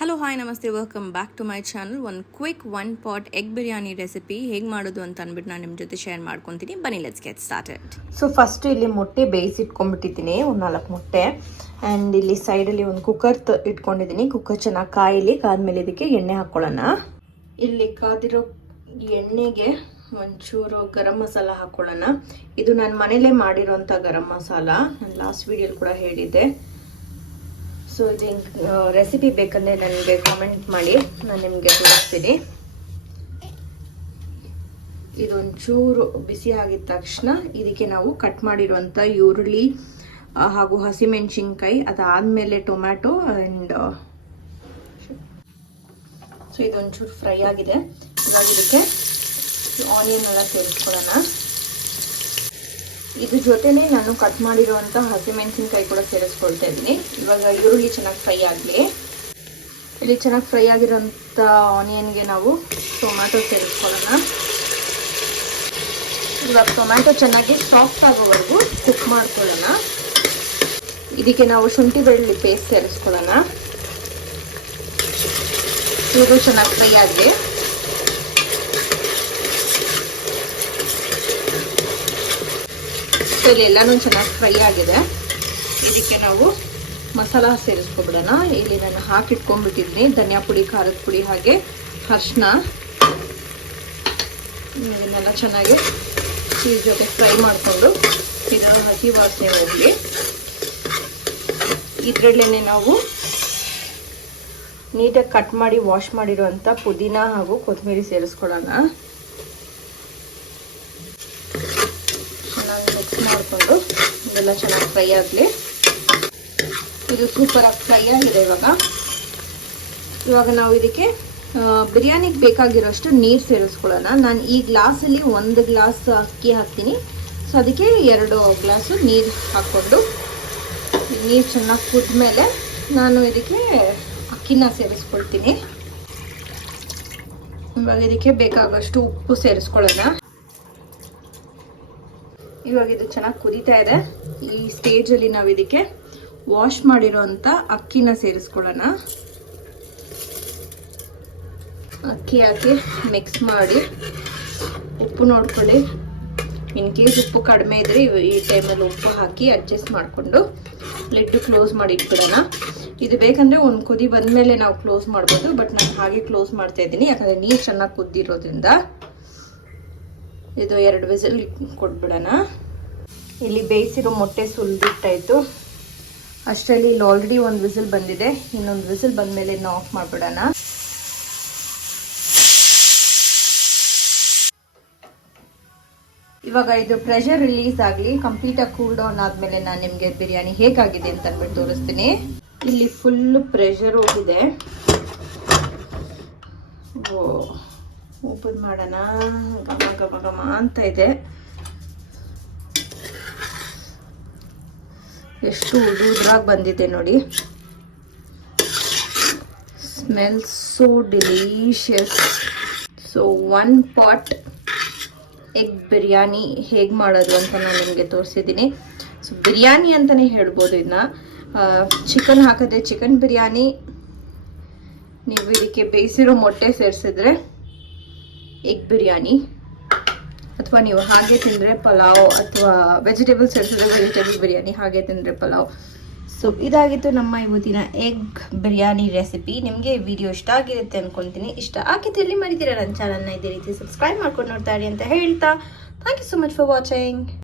Hello hi ನಮಸ್ತೆ, welcome back to my channel. ಒಂದು quick 1 pot egg biryani recipe ಹೇಗೆ ಮಾಡೋದು ಅಂತ ಅಂದ್ಬಿಟ್ಟು ನಾನು ನಿಮ್ಮ ಜೊತೆ ಶೇರ್ ಮಾಡ್ಕೊತೀನಿ. ಬನ್ನಿ, let's get started. So first ಇಲ್ಲಿ ಮೊಟ್ಟೆ ಬೇಯಿಸಿಟ್ಕೊಂಡ್ಬಿಟ್ಟಿದ್ದೀನಿ, ಒಂದು 4 ಮೊಟ್ಟೆ. ಆ್ಯಂಡ್ ಇಲ್ಲಿ ಸೈಡಲ್ಲಿ ಒಂದು ಕುಕ್ಕರ್ ಇಟ್ಕೊಂಡಿದ್ದೀನಿ. ಕುಕ್ಕರ್ ಚೆನ್ನಾಗಿ ಕಾದ್ಮೇಲೆ ಇದಕ್ಕೆ ಎಣ್ಣೆ ಹಾಕ್ಕೊಳ್ಳೋಣ. ಇಲ್ಲಿ ಕಾದಿರೋ ಎಣ್ಣೆಗೆ ಒಂಚೂರು ಗರಂ ಮಸಾಲ ಹಾಕ್ಕೊಳ್ಳೋಣ. ಇದು ನಾನು ಮನೇಲೇ ಮಾಡಿರೋಂಥ ಗರಂ ಮಸಾಲ, ನಾನು ಲಾಸ್ಟ್ ವಿಡಿಯೋಲಿ ಕೂಡ ಹೇಳಿದ್ದೆ. ಸೊ ಇದು ರೆಸಿಪಿ ಬೇಕಂದರೆ ನನಗೆ ಕಾಮೆಂಟ್ ಮಾಡಿ, ನಾನು ನಿಮಗೆ ತೋರಿಸ್ತೀನಿ. ಇದೊಂಚೂರು ಬಿಸಿ ಆಗಿದ ತಕ್ಷಣ ಇದಕ್ಕೆ ನಾವು ಕಟ್ ಮಾಡಿರುವಂಥ ಈರುಳ್ಳಿ ಹಾಗೂ ಹಸಿಮೆಣಸಿನ್ಕಾಯಿ, ಅದಾದಮೇಲೆ ಟೊಮ್ಯಾಟೊ ಆ್ಯಂಡ್ ಸೊ ಇದೊಂಚೂರು ಫ್ರೈ ಆಗಿದೆ. ಇವಾಗ ಇದಕ್ಕೆ ಆನಿಯನ್ ಎಲ್ಲ ಸೇರಿಸ್ಕೊಳ್ಳೋಣ. ಇದ್ರ ಜೊತೆನೇ ನಾನು ಕಟ್ ಮಾಡಿರುವಂಥ ಹಸಿಮೆಣಸಿನ್ಕಾಯಿ ಕೂಡ ಸೇರಿಸ್ಕೊಳ್ತಾ ಇದ್ದೀನಿ. ಇವಾಗ ಈರುಳ್ಳಿ ಚೆನ್ನಾಗಿ ಫ್ರೈ ಆಗಲಿ. ಇಲ್ಲಿ ಚೆನ್ನಾಗಿ ಫ್ರೈ ಆಗಿರೋಂಥ ಆನಿಯನ್ಗೆ ನಾವು ಟೊಮ್ಯಾಟೊ ಸೇರಿಸ್ಕೊಳ್ಳೋಣ. ಇವಾಗ ಟೊಮ್ಯಾಟೊ ಚೆನ್ನಾಗಿ ಸಾಫ್ಟ್ ಆಗೋವರೆಗೂ ಕುಕ್ ಮಾಡ್ಕೊಳ್ಳೋಣ. ಇದಕ್ಕೆ ನಾವು ಶುಂಠಿ ಬೆಳ್ಳುಳ್ಳಿ ಪೇಸ್ಟ್ ಸೇರಿಸ್ಕೊಳ್ಳೋಣ. ಇದು ಚೆನ್ನಾಗಿ ಫ್ರೈ ಆಗಲಿ. ಇಲ್ಲಿ ಎಲ್ಲನೂ ಚೆನ್ನಾಗಿ ಫ್ರೈ ಆಗಿದೆ. ಇದಕ್ಕೆ ನಾವು ಮಸಾಲ ಸೇರಿಸ್ಕೊಬಿಡೋಣ. ಇಲ್ಲಿ ನಾನು ಹಾಕಿಟ್ಕೊಂಡ್ಬಿಟ್ಟಿದ್ದೀನಿ ಧನಿಯಾ ಪುಡಿ, ಖಾರದ ಪುಡಿ, ಹಾಗೆ ಅರಿಶಿನ. ಇದನ್ನೆಲ್ಲ ಚೆನ್ನಾಗಿ ಈ ಜೊತೆ ಫ್ರೈ ಮಾಡಿಕೊಂಡು ಇದರ ಹಸಿ ವಾಸನೆ ಹೋಗಲಿ. ಇದರಲ್ಲೇ ನಾವು ನೀಟಾಗಿ ಕಟ್ ಮಾಡಿ ವಾಶ್ ಮಾಡಿರುವಂಥ ಪುದೀನ ಹಾಗೂ ಕೊತ್ತಂಬರಿ ಸೇರಿಸ್ಕೊಳ್ಳೋಣ. ಮಿಕ್ಸ್ ಮಾಡಿಕೊಂಡು ಇದೆಲ್ಲ ಚೆನ್ನಾಗಿ ಫ್ರೈ ಆಗಲಿ. ಇದು ಸೂಪರಾಗಿ ಫ್ರೈ ಆಗಿದೆ. ಇವಾಗ ನಾವು ಇದಕ್ಕೆ ಬಿರಿಯಾನಿಗೆ ಬೇಕಾಗಿರೋಷ್ಟು ನೀರು ಸೇರಿಸ್ಕೊಳ್ಳೋಣ. ನಾನು ಈ ಗ್ಲಾಸಲ್ಲಿ 1 ಗ್ಲಾಸ್ ಅಕ್ಕಿ ಹಾಕ್ತೀನಿ. ಸೊ ಅದಕ್ಕೆ 2 ಗ್ಲಾಸು ನೀರು ಹಾಕ್ಕೊಂಡು ನೀರು ಚೆನ್ನಾಗಿ ಕುದ್ಮೇಲೆ ನಾನು ಇದಕ್ಕೆ ಅಕ್ಕಿನ ಸೇರಿಸ್ಕೊಳ್ತೀನಿ. ಇವಾಗ ಇದಕ್ಕೆ ಬೇಕಾಗೋಷ್ಟು ಉಪ್ಪು ಸೇರಿಸ್ಕೊಳ್ಳೋಣ. ಇವಾಗ ಇದು ಚೆನ್ನಾಗಿ ಕುದೀತಾ ಇದೆ. ಈ ಸ್ಟೇಜಲ್ಲಿ ನಾವು ಇದಕ್ಕೆ ವಾಶ್ ಮಾಡಿರೋಂಥ ಅಕ್ಕಿನ ಸೇರಿಸ್ಕೊಳ್ಳೋಣ. ಅಕ್ಕಿ ಹಾಕಿ ಮಿಕ್ಸ್ ಮಾಡಿ ಉಪ್ಪು ನೋಡ್ಕೊಳ್ಳಿ. ಇನ್ ಕೇಸ್ ಉಪ್ಪು ಕಡಿಮೆ ಇದ್ರೆ ಈ ಟೈಮಲ್ಲಿ ಉಪ್ಪು ಹಾಕಿ ಅಡ್ಜಸ್ಟ್ ಮಾಡಿಕೊಂಡು ಲಿಡ್ ಕ್ಲೋಸ್ ಮಾಡಿ ಇಟ್ಬಿಡೋಣ. ಇದು ಬೇಕಂದರೆ ಒಂದು ಕುದಿ ಬಂದಮೇಲೆ ನಾವು ಕ್ಲೋಸ್ ಮಾಡ್ಬೋದು, ಬಟ್ ನಾನು ಹಾಗೆ ಕ್ಲೋಸ್ ಮಾಡ್ತಾ ಇದ್ದೀನಿ ಯಾಕಂದರೆ ನೀರು ಚೆನ್ನಾಗಿ ಕುದ್ದಿರೋದ್ರಿಂದ. ಇದು 2 ವಿಸಿಲ್ ಕೊಟ್ಬಿಡೋಣ. ಇಲ್ಲಿ ಬೇಯಿಸಿರೋ ಮೊಟ್ಟೆ ಸುಲಿದಿಟ್ಟಾಯಿತು. ಅಷ್ಟರಲ್ಲಿ ಇಲ್ಲಿ ಆಲ್ರೆಡಿ 1 ವಿಸಿಲ್ ಬಂದಿದೆ. ಇನ್ನೊಂದು ವಿಸಿಲ್ ಬಂದಮೇಲೆ ಇನ್ನು ಆಫ್ ಮಾಡಿಬಿಡೋಣ. ಇವಾಗ ಇದು ಪ್ರೆಷರ್ ರಿಲೀಸ್ ಆಗಲಿ, ಕಂಪ್ಲೀಟಾಗಿ ಕೂಲ್ ಡೌನ್ ಆದಮೇಲೆ ನಾನು ನಿಮಗೆ ಬಿರಿಯಾನಿ ಹೇಗಾಗಿದೆ ಅಂತ ಅಂದ್ಬಿಟ್ಟು ತೋರಿಸ್ತೀನಿ. ಇಲ್ಲಿ ಫುಲ್ಲು ಪ್ರೆಷರ್ ಹೋಗಿದೆ. ಓಪನ್ ಮಾಡೋಣ. ಘಮ ಘಮ ಘಮ ಅಂತ ಇದೆ. ಎಷ್ಟು ಉದುರಾಗಿ ಬಂದಿದೆ ನೋಡಿ. Smell so delicious. So 1 pot egg biryani ಹೇಗೆ ಮಾಡೋದು ಅಂತ ನಾನು ನಿಮಗೆ ತೋರಿಸಿದ್ದೀನಿ. ಸೊ ಬಿರಿಯಾನಿ ಅಂತಲೇ ಹೇಳ್ಬೋದು ಇದನ್ನ. ಚಿಕನ್ ಹಾಕಿದ್ರೆ ಚಿಕನ್ ಬಿರಿಯಾನಿ, ನೀವು ಇದಕ್ಕೆ ಬೇಯಿಸಿರೋ ಮೊಟ್ಟೆ ಸೇರಿಸಿದ್ರೆ ಎಗ್ ಬಿರಿಯಾನಿ, ಅಥವಾ ನೀವು ಹಾಗೆ ತಿಂದರೆ ಪಲಾವ್, ಅಥವಾ ವೆಜಿಟೇಬಲ್ಸ್ ಸೇರಿಸಿದ್ರೆ ವೆಜಿಟೇಬಲ್ ಬಿರಿಯಾನಿ, ಹಾಗೆ ತಿಂದರೆ ಪಲಾವ್. ಸೊ ಇದಾಗಿತ್ತು ನಮ್ಮ ಇವತ್ತಿನ ಎಗ್ ಬಿರಿಯಾನಿ ರೆಸಿಪಿ. ನಿಮಗೆ ಈ ವಿಡಿಯೋ ಇಷ್ಟ ಆಗಿರುತ್ತೆ ಅಂದ್ಕೊಳ್ತೀನಿ. ಇಷ್ಟ ಆಗಿದ್ದಲ್ಲಿ ಮರಿತೀರಾ ನನ್ನ ಚಾನಲ್ನ ಇದೇ ರೀತಿ ಸಬ್ಸ್ಕ್ರೈಬ್ ಮಾಡ್ಕೊಂಡು ನೋಡ್ತಾ ಇರಿ ಅಂತ ಹೇಳ್ತಾ, thank you so much for watching.